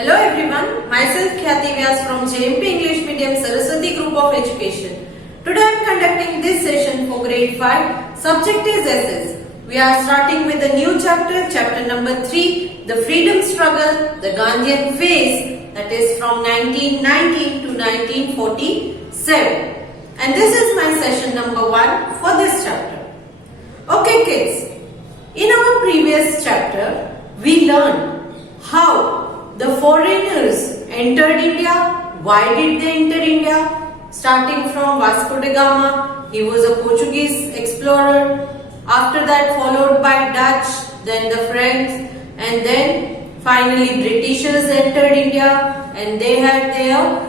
Hello everyone, myself Khyati Vyas from JMP English Medium Saraswati Group of Education. Today I am conducting this session for grade 5. Subject is SS. We are starting with a new chapter, chapter number 3, the freedom struggle, the Gandhian phase, that is from 1919 to 1947. And this is my session number 1 for this chapter. Okay kids, in our previous chapter, we learned how the foreigners entered India. Why did they enter India? Starting from Vasco da Gama, he was a Portuguese explorer. After that followed by Dutch, then the French, and then finally Britishers entered India, and they had their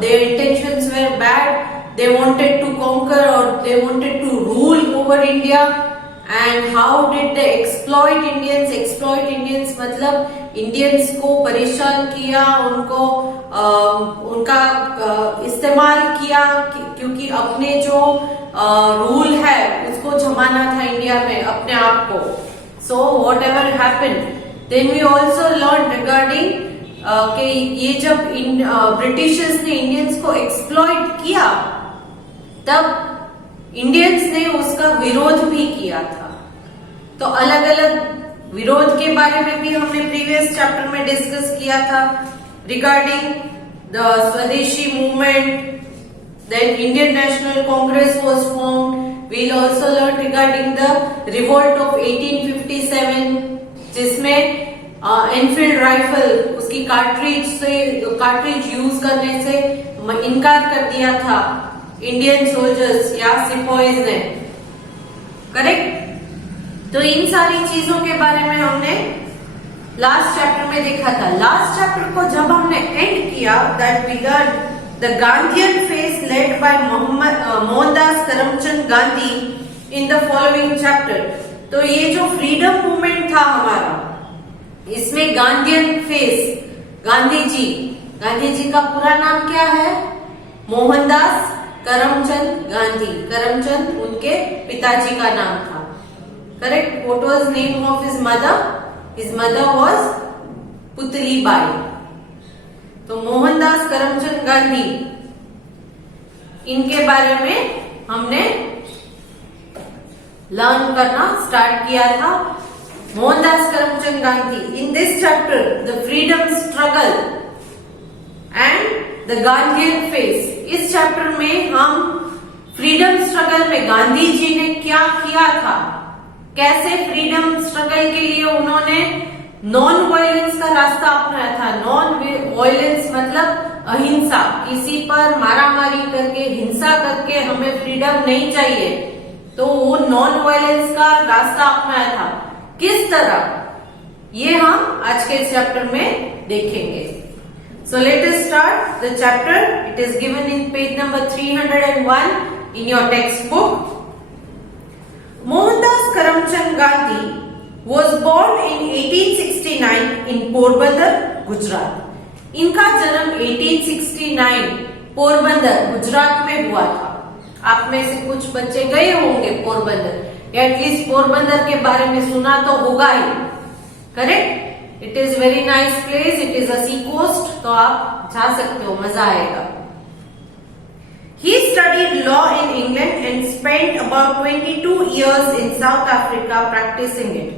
their intentions were bad. They wanted to conquer or they wanted to rule over India. And how did they exploit Indians? Exploit Indians मतलब Indians को परेशान किया, उनका इस्तेमाल किया क्योंकि अपने जो रूल है उसको जमाना था इंडिया में अपने आप को. So whatever happened, then we also learned regarding कि ये जब ब्रिटिशर्स ने इंडियंस को एक्सप्लॉइट किया तब इंडियंस ने उसका विरोध भी किया था. तो अलग अलग विरोध के बारे में भी हमने प्रीवियस चैप्टर में डिस्कस किया था. Regarding the Swadeshi movement, then Indian National Congress was formed. We will also learn regarding the revolt of 1857 जिसमें एनफील्ड राइफल उसकी कार्ट्रिज यूज करने से इनकार कर दिया था इंडियन सोल्जर्स या सिपाहीज ने. करेक्ट. तो इन सारी चीजों के बारे में हमने लास्ट चैप्टर में देखा था. लास्ट चैप्टर को जब हमने एंड किया, that we learn the Gandhian phase led by Mohandas Karamchand Gandhi in the following chapter. तो ये जो फ्रीडम मूवमेंट था हमारा, इसमें गांधीयन फेज, गांधी जी का पूरा नाम क्या है? मोहनदास करमचंद गांधी. करमचंद उनके पिताजी का नाम था. Correct. What was name of his mother? His mother was Putli Bai. तो मोहनदास करमचंद गांधी, इनके बारे में हमने लर्न करना स्टार्ट किया था. Mohandas Karamchand Gandhi. In this chapter the freedom struggle and the Gandhian phase. इस चैप्टर में हम फ्रीडम स्ट्रगल में गांधी जी ने क्या किया था, कैसे फ्रीडम स्ट्रगल के लिए उन्होंने नॉन वायलेंस का रास्ता अपनाया था. नॉन वायलेंस मतलब अहिंसा. किसी पर मारामारी करके, हिंसा करके हमें फ्रीडम नहीं चाहिए. तो वो नॉन वायलेंस का रास्ता अपनाया था. किस तरह, ये हम आज के चैप्टर में देखेंगे. So let us start the chapter. It is given in page number 301 in your textbook. Mohandas Karamchand Gandhi was born in 1869 in Porbandar, Gujarat. इनका जन्म 1869 पोरबंदर गुजरात में हुआ था. आप में से कुछ बच्चे गए होंगे पोरबंदर, एटलीस्ट पोरबंदर के बारे में सुना तो होगा ही. Correct. It is very nice place. It is a sea coast. तो आप जा सकते हो, मजा आएगा. He studied law in England and spent about 22 years in South Africa practicing it.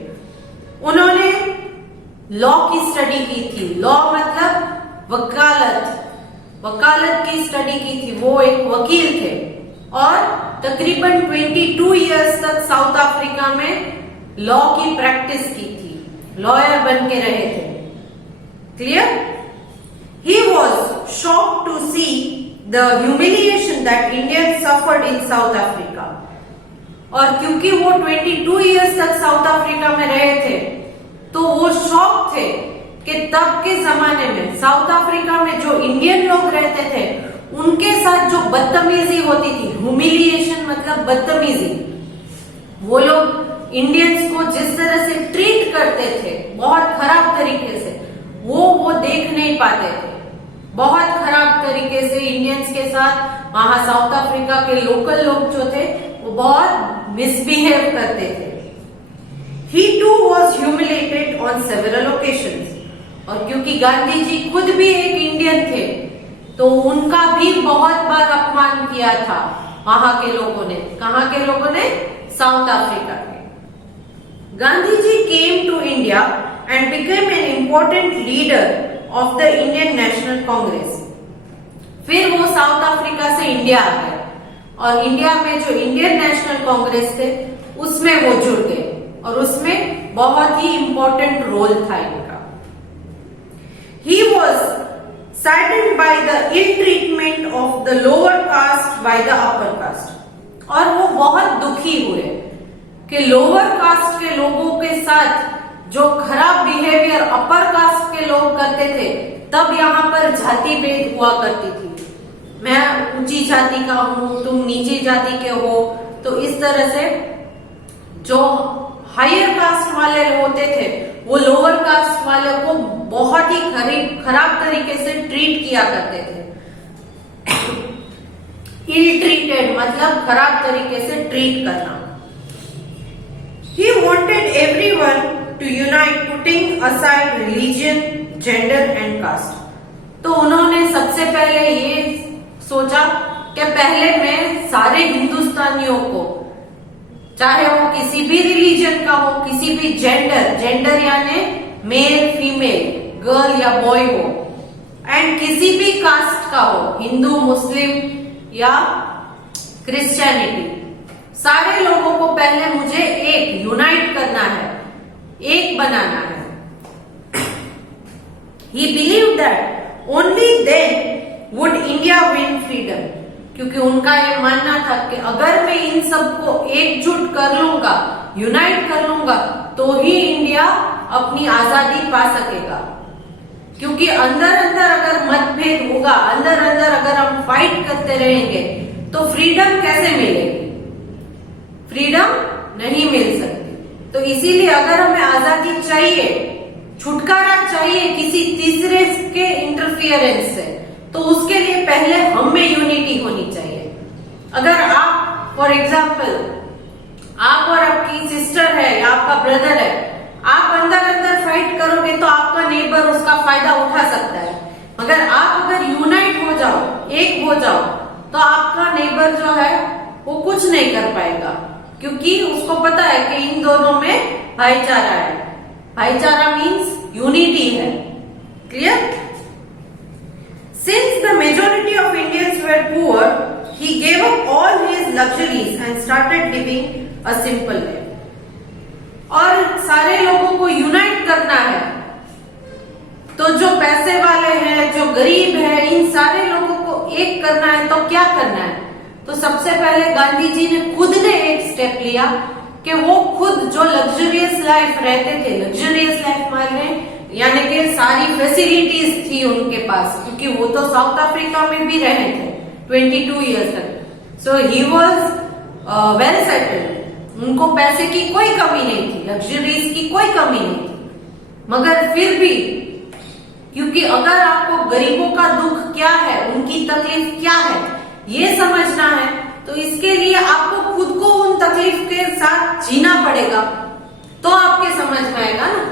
उन्होंने लॉ की स्टडी की थी. लॉ मतलब वकालत की स्टडी की थी. वो एक वकील थे और तकरीबन 22 इयर्स तक साउथ अफ्रीका में लॉ की प्रैक्टिस की थी. लॉयर बन के रहे थे. Clear. He was shocked to see the humiliation that Indians suffered in South Africa. और क्योंकि वो 22 इयर्स तक साउथ अफ्रीका में रहे थे तो वो शॉक थे कि तब के जमाने में साउथ अफ्रीका में जो इंडियन लोग रहते थे उनके साथ जो बदतमीजी होती थी. ह्यूमिलिएशन मतलब बदतमीजी. वो लोग इंडियंस को जिस तरह से ट्रीट करते थे बहुत खराब तरीके से, वो देख नहीं पाते थे. बहुत खराब तरीके से इंडियंस के साथ वहां साउथ अफ्रीका के लोकल लोग जो थे वो बहुत मिसबिहेव करते थे. He too was humiliated on several occasions. और क्योंकि गांधी जी खुद भी एक इंडियन थे, तो उनका भी बहुत बार अपमान किया था वहां के लोगों ने। कहां के लोगों ने? साउथ अफ्रीका के। Gandhi ji came to India and became an important leader of the Indian National Congress. फिर वो साउथ अफ्रीका से इंडिया आ गए और इंडिया में जो इंडियन नेशनल कांग्रेस थे उसमें वो जुड़ गए और उसमें बहुत ही इंपॉर्टेंट रोल था इनका। He was saddened by the ill treatment of the lower caste by the upper caste. और वो बहुत दुखी हुए कि लोअर कास्ट के लोगों के साथ जो खराब बिहेवियर अपर कास्ट के लोग करते थे, तब यहाँ पर जाति भेद हुआ करती थी। मैं ऊंची जाति का हूं, तुम नीची जाति के हो, तो इस तरह से जो हायर कास्ट वाले होते थे वो लोअर कास्ट वाले को बहुत ही खराब तरीके से ट्रीट किया करते थे। इल ट्रीटेड मतलब खराब तरीके से ट्रीट करना। He wanted everyone to unite, putting aside religion, gender and caste. तो उन्होंने सबसे पहले ये सोचा कि पहले मैं सारे हिंदुस्तानियों को, चाहे वो किसी भी रिलीजन का हो, किसी भी जेंडर यानी मेल फीमेल, गर्ल या बॉय हो, एंड किसी भी कास्ट का हो, हिंदू मुस्लिम या क्रिश्चियनिटी, सारे लोगों को पहले मुझे एक यूनाइट करना है, एक बनाना है। He believed that only then would India win freedom. क्योंकि उनका ये मानना था कि अगर मैं इन सबको एकजुट कर लूंगा, यूनाइट कर लूंगा, तो ही इंडिया अपनी आजादी पा सकेगा। क्योंकि अंदर अंदर अगर मतभेद होगा, अंदर अंदर अगर हम फाइट करते रहेंगे, तो फ्रीडम कैसे मिलेगी? फ्रीडम नहीं मिल सकती। तो इसीलिए अगर हमें आजादी चाहिए, छुटकारा चाहिए किसी तीसरे के इंटरफियरेंस से, तो उसके लिए पहले हम में यूनिटी होनी चाहिए। अगर आप फॉर एग्जाम्पल आप और आपकी सिस्टर है या आपका ब्रदर है, आप अंदर अंदर फाइट करोगे तो आपका नेबर उसका फायदा उठा सकता है। मगर आप अगर यूनाइट हो जाओ, एक हो जाओ, तो आपका नेबर जो है वो कुछ नहीं कर पाएगा, क्योंकि उसको पता है कि इन दोनों में भाईचारा है। भाईचारा मीन्स यूनिटी है। Clear? Since the majority of Indians were poor, he gave up all his luxuries and started living a simple life. और सारे लोगों को यूनाइट करना है, तो जो पैसे वाले हैं, जो गरीब है, इन सारे लोगों को एक करना है, तो क्या करना है? तो सबसे पहले गांधी जी ने खुद ने एक स्टेप लिया कि वो खुद जो लग्जरियस लाइफ रहते थे, लग्जरियस लाइफ माने यानी कि सारी फैसिलिटीज थी उनके पास, क्योंकि वो तो साउथ अफ्रीका में भी रहे थे 22 ईयर्स तक। सो ही वॉज वेल सेटल्ड। उनको पैसे की कोई कमी नहीं थी, लग्जरीज की कोई कमी नहीं थी। मगर फिर भी, क्योंकि अगर आपको गरीबों का दुख क्या है, उनकी तकलीफ क्या है, ये समझना है, तो इसके लिए आपको खुद को उन तकलीफ के साथ जीना पड़ेगा, तो आपके समझ में आएगा ना।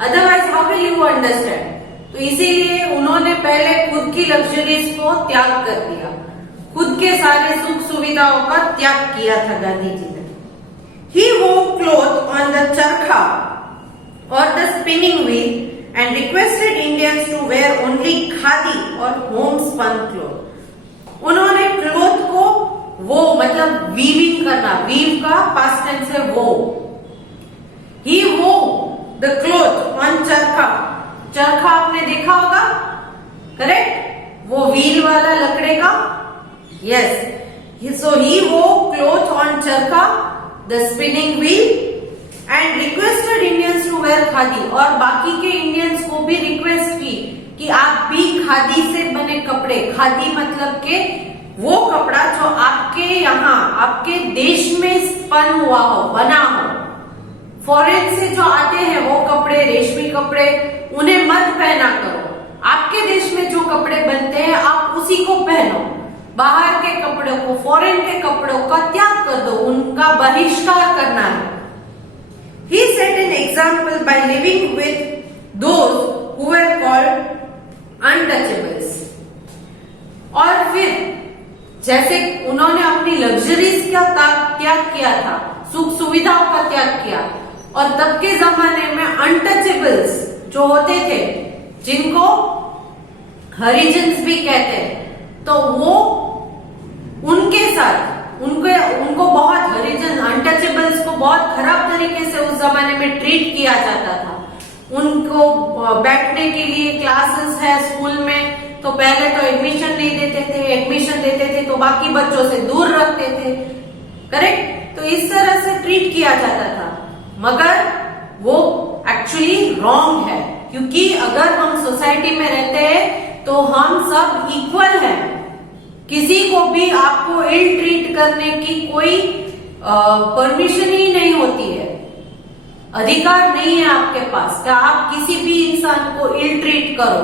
Otherwise how will you understand? तो इसीलिए उन्होंने पहले खुद की लग्जरीज को त्याग कर दिया, खुद के सारे सुख सुविधाओं का त्याग किया था गांधी जी ने। He wore cloth on the charkha or the spinning wheel and requested Indians to wear only khadi or homespun cloth. उन्होंने क्लोथ को वो मतलब वीविंग करना, वीव का पास्ट टेंस है वो। He wore the cloth on charkha. चरखा आपने देखा होगा, करेक्ट? वो व्हील वाला लकड़े का। Yes. So he wore cloth on charkha, the spinning wheel, and requested Indians to wear khadi. और बाकी के इंडियंस को भी रिक्वेस्ट की कि आप भी खादी से बने कपड़े, खादी मतलब के वो कपड़ा जो आपके यहाँ, आपके देश में स्पन हुआ हो, बना हो। फॉरेन से जो आते हैं वो कपड़े, रेशमी कपड़े, उन्हें मत पहना करो। आपके देश में जो कपड़े बनते हैं आप उसी को पहनो। बाहर के कपड़ों को, फॉरेन के कपड़ों का त्याग कर दो, उनका बहिष्कार करना है। He set an example by living with those who were called untouchables. और फिर जैसे उन्होंने अपनी लग्जरीज का त्याग किया था, सुख सुविधाओं का त्याग किया, और तब के जमाने में अनटचेबल्स जो होते थे, जिनको हरिजन्स भी कहते हैं, तो वो उनके साथ उनको बहुत हरिजन अनटचेबल्स को बहुत खराब तरीके से उस जमाने में ट्रीट किया जाता था। उनको बैठने के लिए क्लासेस है स्कूल में, तो पहले तो एडमिशन नहीं देते थे, एडमिशन देते थे तो बाकी बच्चों से दूर रखते थे, करेक्ट। तो इस तरह से ट्रीट किया जाता था, मगर वो एक्चुअली रॉन्ग है, क्योंकि अगर हम सोसाइटी में रहते हैं तो हम सब इक्वल हैं। किसी को भी आपको इल ट्रीट करने की कोई परमिशन ही नहीं होती है, अधिकार नहीं है आपके पास कि आप किसी भी इंसान को इल ट्रीट करो।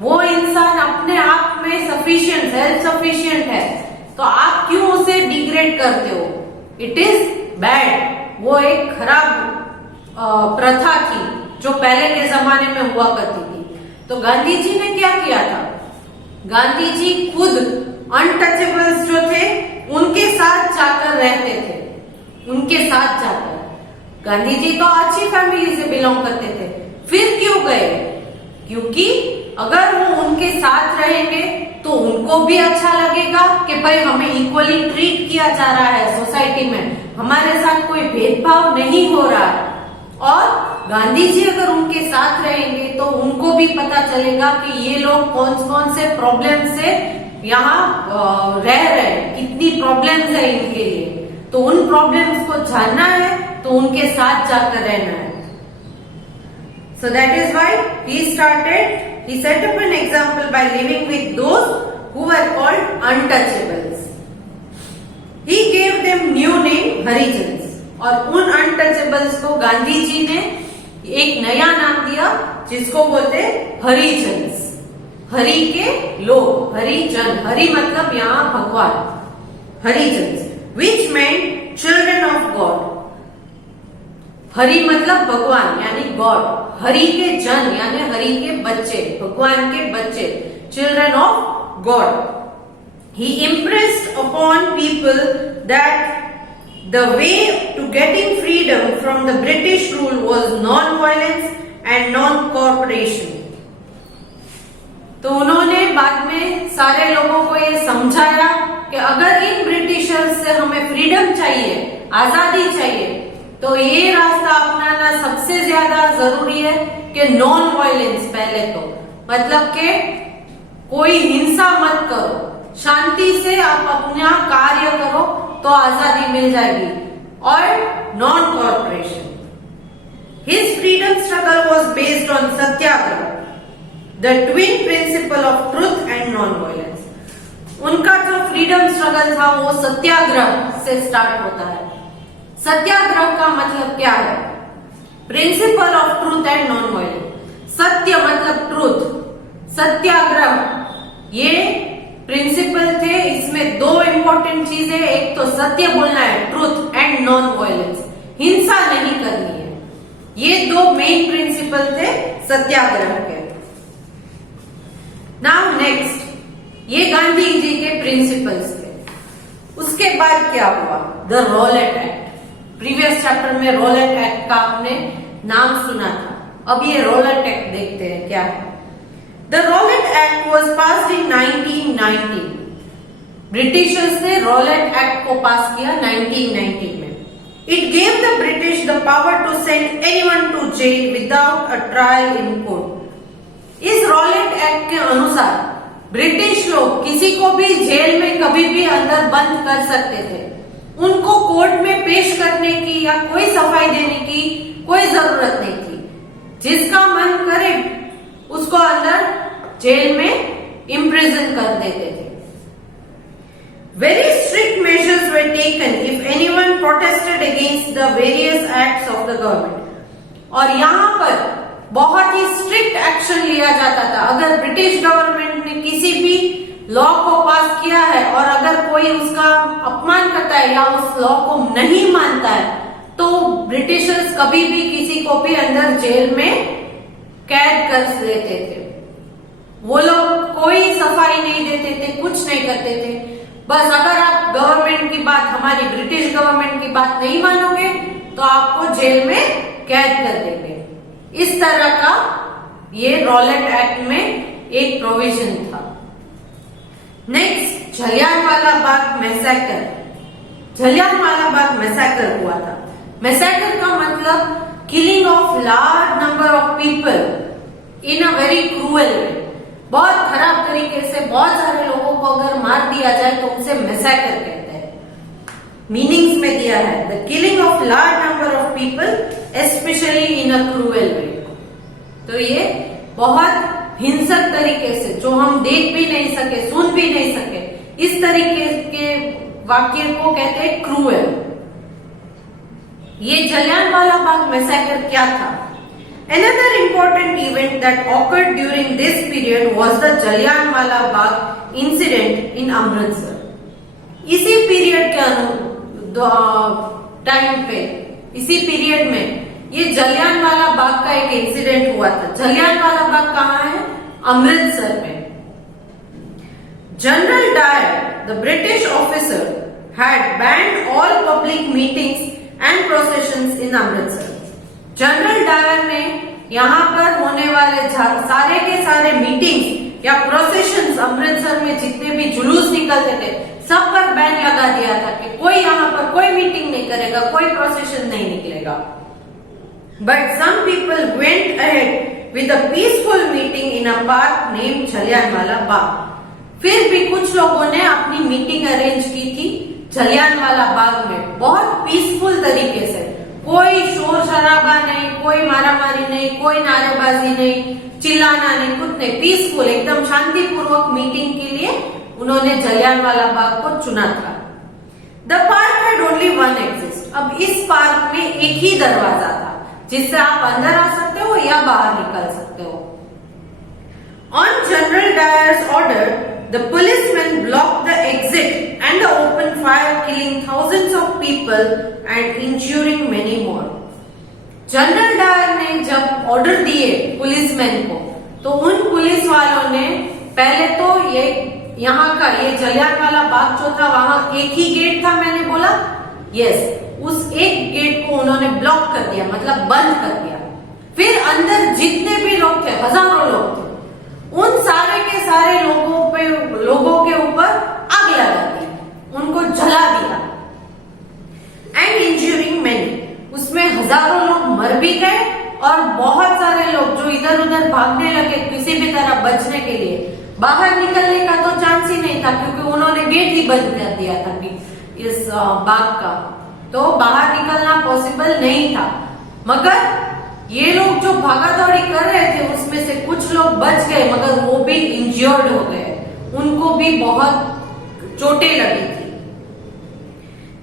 वो इंसान अपने आप में सफिशिएंट, सेल्फ सफिशिएंट है, तो आप क्यों उसे डिग्रेड करते हो? It is bad. वो एक खराब प्रथा थी जो पहले के जमाने में हुआ करती थी। तो गांधी जी ने क्या किया था? गांधी जी खुद अनटचेबल्स जो थे उनके साथ जाकर रहते थे, उनके साथ जाकर। गांधी जी तो अच्छी फैमिली से बिलोंग करते थे, फिर क्यों गए? क्योंकि अगर वो उनके साथ रहेंगे तो उनको भी अच्छा लगेगा कि भाई हमें इक्वली ट्रीट किया जा रहा है सोसाइटी में, हमारे साथ कोई भेदभाव नहीं हो रहा है। और गांधी जी अगर उनके साथ रहेंगे तो उनको भी पता चलेगा कि ये लोग कौन कौन से प्रॉब्लम से यहाँ रह रहे हैं, कितनी प्रॉब्लम्स है इनके लिए, तो उन प्रॉब्लम्स को जानना है तो उनके साथ जाकर रहना है। So that is why he set up an example by living with those who were called untouchables. He gave them new name Harijans. और उन अनटचेबल्स को गांधी जी ने एक नया नाम दिया जिसको बोलते हरिजन्स, हरि के लोग, हरिजन। हरि मतलब यहाँ भगवान, Harijans, which meant children of God. Hari मतलब भगवान यानी गॉड, हरि के जन यानी हरि के बच्चे, भगवान के बच्चे, children of God. He impressed upon people that the way to getting freedom from the British rule was non-violence and non-cooperation. तो उन्होंने बाद में सारे लोगों को ये समझाया कि अगर इन ब्रिटिशर्स से हमें फ्रीडम चाहिए, आजादी चाहिए, तो ये रास्ता अपनाना सबसे ज्यादा जरूरी है कि नॉन वायलेंस। पहले तो मतलब कि कोई हिंसा मत करो, शांति से आप अपना कार्य करो तो आजादी मिल जाएगी, और non corporation. His freedom struggle was based on Satyagraha, the twin principle of truth and non violence. उनका जो फ्रीडम स्ट्रगल था वो सत्याग्रह से स्टार्ट होता है। सत्याग्रह का मतलब क्या है? Principle of truth and non violence. सत्य मतलब ट्रूथ, सत्याग्रह ये प्रिंसिपल थे। इसमें दो इंपॉर्टेंट चीजें, एक तो सत्य बोलना है, ट्रूथ, एंड नॉन वायलेंस, हिंसा नहीं करनी है। ये दो मेन प्रिंसिपल थे सत्याग्रह के। नाउ नेक्स्ट, ये गांधी जी के प्रिंसिपल्स थे। उसके बाद क्या हुआ? The Rowlatt act. Previous chapter में रॉलेट एक्ट का आपने नाम सुना था, अब ये रॉलेट एक्ट देखते हैं क्या है। The Rowlatt Act was passed in 1990. Britishers ने रॉलेट एक्ट को पास किया 1990 में। It gave the British the power to send anyone to jail without a trial in court. इस रॉलेट एक्ट के अनुसार ब्रिटिश लोग किसी को भी जेल में कभी भी अंदर बंद कर सकते थे। उनको कोर्ट में पेश करने की या कोई सफाई देने की कोई जरूरत नहीं थी। जिसका मन करे उसको अंदर जेल में इम्प्रिजन कर देते थे। Very strict measures were taken if anyone protested against the various acts of the government. और यहाँ पर बहुत ही स्ट्रिक्ट एक्शन लिया जाता था। अगर ब्रिटिश गवर्नमेंट ने किसी भी लॉ को पास किया है और अगर कोई उसका अपमान करता है या उस लॉ को नहीं मानता है तो ब्रिटिशर्स कभी भी किसी को भी अंदर जेल में कैद कर लेते थे। वो लोग कोई सफाई नहीं देते थे, कुछ नहीं करते थे। बस अगर आप गवर्नमेंट की बात, हमारी ब्रिटिश गवर्नमेंट की बात नहीं मानोगे तो आपको जेल में कैद कर देंगे। इस तरह का ये रॉलेट एक्ट में एक प्रोविजन था। Next, Jallianwala Bagh massacre. Jallianwala Bagh massacre हुआ था। मैसेकर का मतलब killing of large number of people in a very cruel way. बहुत खराब तरीके से बहुत सारे लोगों को अगर मार दिया जाए तो उसे मैसेकर कहते हैं। मीनिंग्स में दिया है the killing of large number of people specially in a cruel way. तो ये बहुत हिंसक तरीके से, जो हम देख भी नहीं सके, सुन भी नहीं सके, इस तरीके के वाक्य को कहते हैं क्रूअल। ये जलियांवाला बाग मैसेकर क्या था? Another important event that occurred during this period was the Jallianwala Bagh incident in Amritsar. इसी पीरियड के टाइम पे, इसी पीरियड में ये जलियांवाला बाग का एक इंसिडेंट हुआ था। जलियांवाला बाग कहाँ है? अमृतसर में। General Dyer, the British officer, had banned all public meetings and processions in Amritsar. General Dyer ने यहाँ पर होने वाले सारे के सारे मीटिंग्स या प्रोसेशंस, अमृतसर में जितने भी जुलूस निकलते थे, सब पर बैन लगा दिया था कि कोई यहाँ पर कोई मीटिंग नहीं करेगा, कोई प्रोसेशन नहीं निकलेगा। But some people went ahead with a peaceful meeting in a park name Jallianwala Bagh. फिर भी कुछ लोगों ने अपनी मीटिंग अरेंज की थी जलियांवाला बाग में, बहुत पीसफुल तरीके से। कोई शोर शराबा नहीं, कोई मारामारी नहीं, कोई नारेबाजी नहीं, चिल्लाना नहीं, कुछ नहीं, पीसफुल, एकदम शांतिपूर्वक मीटिंग के लिए उन्होंने जलियांवाला बाग को चुना था। The park had only one exit. अब इस पार्क में एक ही दरवाजा था जिससे आप अंदर आ सकते हो या बाहर निकल सकते हो। On general dyers order the policemen blocked the exit and opened fire, killing thousands of people and injuring many more. General Dyer ने जब ऑर्डर दिए पुलिसमैन को, तो उन पुलिस वालों ने पहले तो ये यहाँ का ये जलियांवाला बाग जो था, वहां एक ही गेट था, मैंने बोला यस, उस एक गेट को उन्होंने ब्लॉक कर दिया, मतलब बंद कर दिया। फिर अंदर जितने भी लोग थे, हजारों लोग थे, उन सारे के सारे लोगों के ऊपर आग लगा दी, उनको जला दिया। एंड इंज्यूरिंग मेनी, उसमें हजारों लोग मर भी गए और बहुत सारे लोग जो इधर उधर भागने लगे किसी भी तरह बचने के लिए, बाहर निकलने का तो चांस ही नहीं था क्योंकि उन्होंने गेट ही बंद कर दिया था इस बाग का, तो बाहर निकलना पॉसिबल नहीं था। मगर ये लोग जो भागा दौड़ी कर रहे थे उसमें से कुछ लोग बच गए, मगर वो भी इंजर्ड हो गए, उनको भी बहुत चोटें लगी थी।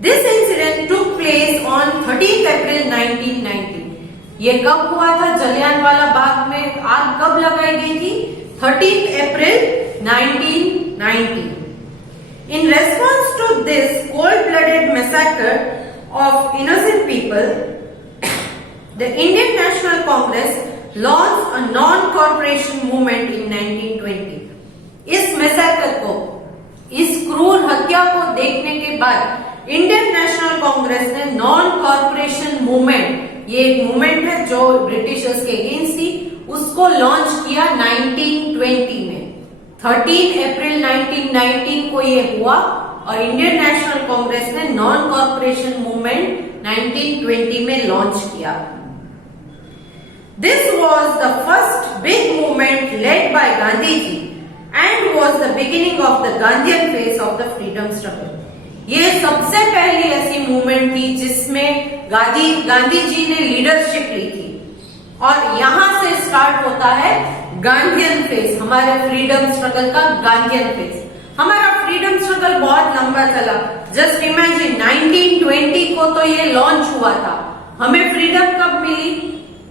This incident took place on 13 अप्रैल 1919। ये कब हुआ था? जलियांवाला बाग में आग कब लगाई गई थी? 13 अप्रैल 1919। In response to this cold-blooded massacre of innocent people, the Indian National Congress launched a non-cooperation movement in 1920. इस मैसेकर को, इस क्रूर हत्या को देखने के बाद इंडियन नेशनल कांग्रेस ने नॉन कॉर्पोरेशन मूवमेंट, ये एक मूवमेंट है जो ब्रिटिशर्स के अगेंस्ट थी, उसको लॉन्च किया 1920 में। 13 अप्रैल 1919 को ये हुआ और इंडियन नेशनल कांग्रेस ने नॉन कॉर्पोरेशन मूवमेंट 1920 में लॉन्च किया। This was the first big movement led by Gandhi ji and was the beginning of the Gandhian phase of the freedom struggle. ये सबसे पहली ऐसी मूवमेंट थी जिसमें गांधी जी ने लीडरशिप ली थी और यहां से स्टार्ट होता है गांधीयन फेज, हमारे फ्रीडम स्ट्रगल का गांधीयन फेज। हमारा फ्रीडम स्ट्रगल बहुत लंबा चला। जस्ट इमेजिन 1920 को तो ये लॉन्च हुआ था, हमें फ्रीडम कब मिली?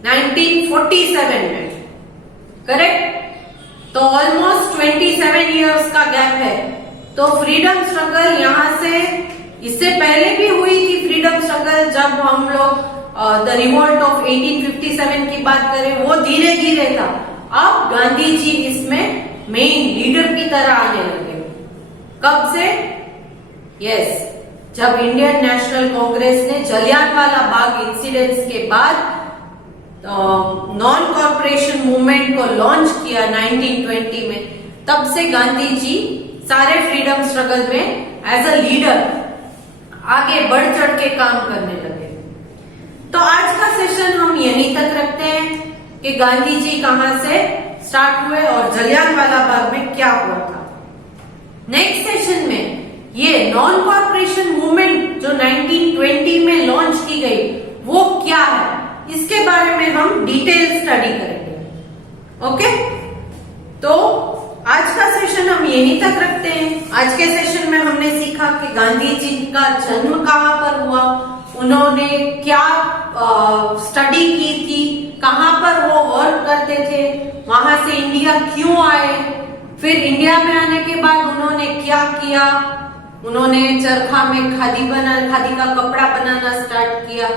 1947 में, करेक्ट? तो ऑलमोस्ट 27 इयर्स का गैप है। तो फ्रीडम स्ट्रगल यहां से इससे पहले भी हुई थी फ्रीडम स्ट्रगल, जब हम लोग द रिवोल्ट ऑफ 1857 की बात करें, वो धीरे धीरे था। अब गांधी जी इसमें मेन लीडर की तरह आने लगे। कब से? यस, जब इंडियन नेशनल कांग्रेस ने जलियांवाला बाग इंसिडेंट्स के बाद नॉन कॉर्पोरेशन मूवमेंट को लॉन्च किया 1920 में, तब से गांधी जी सारे फ्रीडम स्ट्रगल में एज अ लीडर आगे बढ़ चढ़ के काम करने लगे। तो आज का सेशन हम यहीं तक रखते हैं कि गांधी जी कहां से स्टार्ट हुए और जलियांवाला बाग में क्या हुआ था। नेक्स्ट सेशन में ये नॉन कॉर्पोरेशन मूवमेंट जो 1920 में लॉन्च की गई वो क्या है, इसके बारे में हम डिटेल स्टडी करेंगे। ओके, तो आज का सेशन हम यहीं तक रखते हैं। आज के सेशन में हमने सीखा कि गांधी जी का जन्म कहाँ पर हुआ, उन्होंने क्या स्टडी की थी, कहाँ पर वो वर्क करते थे, वहां से इंडिया क्यों आए, फिर इंडिया में आने के बाद उन्होंने क्या किया, उन्होंने चरखा में खादी का कपड़ा बनाना स्टार्ट किया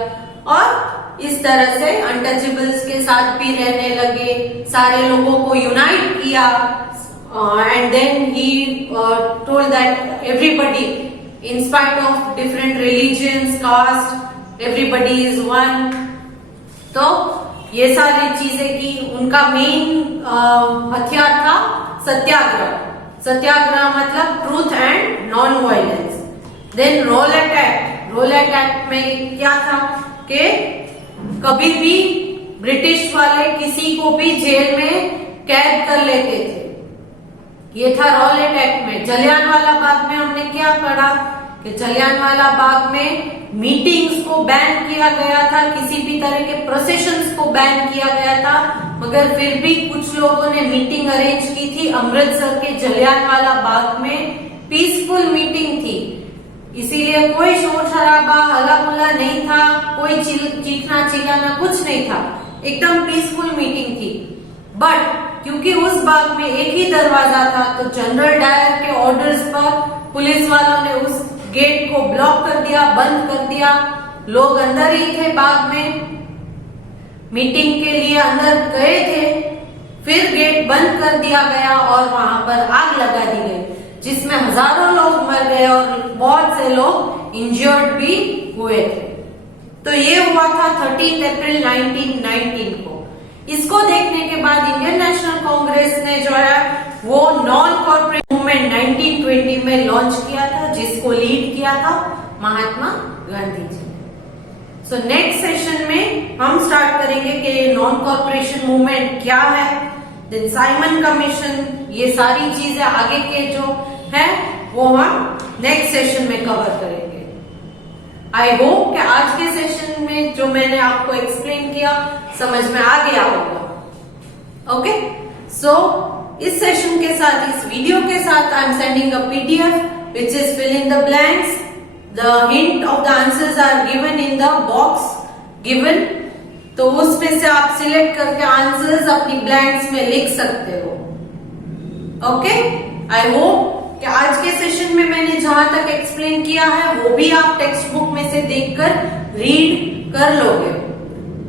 और इस तरह से अनटचेबल्स के साथ भी रहने लगे, सारे लोगों को यूनाइट किया। And then he told that everybody, in spite of different religions, caste, everybody is one. तो ये सारी चीजें की। उनका मेन हथियार था सत्याग्रह। सत्याग्रह मतलब truth and non violence. Then Rowlatt Act. Rowlatt Act में क्या था कि कभी भी ब्रिटिश वाले किसी को भी जेल में कैद कर लेते थे, ये था रॉलेट एक्ट में। जलियांवाला बाग में हमने क्या पढ़ा कि जलियांवाला बाग में मीटिंग्स को बैन किया गया था, किसी भी तरह के प्रोसेशंस को बैन किया गया था, मगर फिर भी कुछ लोगों ने मीटिंग अरेंज की थी अमृतसर के जलियांवाला बाग में। पीसफुल मीटिंग थी, इसीलिए कोई शोर शराबा हल्ला गुल्ला नहीं था, कोई चीखना चिल्लाना कुछ नहीं था, एकदम पीसफुल मीटिंग थी। बट क्योंकि उस बाग में एक ही दरवाजा था, तो जनरल डायर के ऑर्डर्स पर पुलिस वालों ने उस गेट को ब्लॉक कर दिया, बंद कर दिया। लोग अंदर ही थे, बाग में मीटिंग के लिए अंदर गए थे, फिर गेट बंद कर दिया गया और वहां पर आग लगा दी गई, जिसमें हजारों लोग मर गए और बहुत से लोग इंजर्ड भी हुए थे। तो ये हुआ था 13 अप्रैल 1919 को। इसको देखने के बाद इंडियन नेशनल कांग्रेस ने जो है वो नॉन कॉर्पोरेट मूवमेंट 1920 में लॉन्च किया था, जिसको लीड किया था महात्मा गांधी जी ने। सो नेक्स्ट सेशन में हम स्टार्ट करेंगे कि नॉन कॉर्पोरेशन मूवमेंट क्या है, देन साइमन कमीशन, ये सारी चीजें आगे के जो है वो हम नेक्स्ट सेशन में कवर करेंगे। आई होप कि आज के सेशन में जो मैंने आपको एक्सप्लेन किया समझ में आ गया होगा। ओके, सो इस सेशन के साथ, इस वीडियो के साथ I am sending a PDF which is fill in the blanks. The hint of the answers are given in the box given, तो उसमें से आप सिलेक्ट करके आंसर्स अपनी ब्लैंक्स में लिख सकते हो। ओके, आई होप कि आज के सेशन में मैंने जहां तक एक्सप्लेन किया है वो भी आप टेक्स्ट बुक में से देखकर रीड कर लोगे।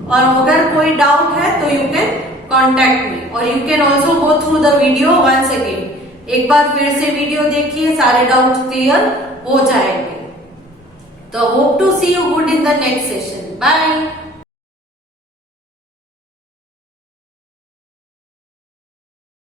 और अगर कोई डाउट है तो यू कैन कॉन्टेक्ट मी और you can also go through the video once again. एक बार फिर से वीडियो देखिए, सारे डाउट क्लियर हो जाएंगे। तो hope to see you good in the next session. Bye.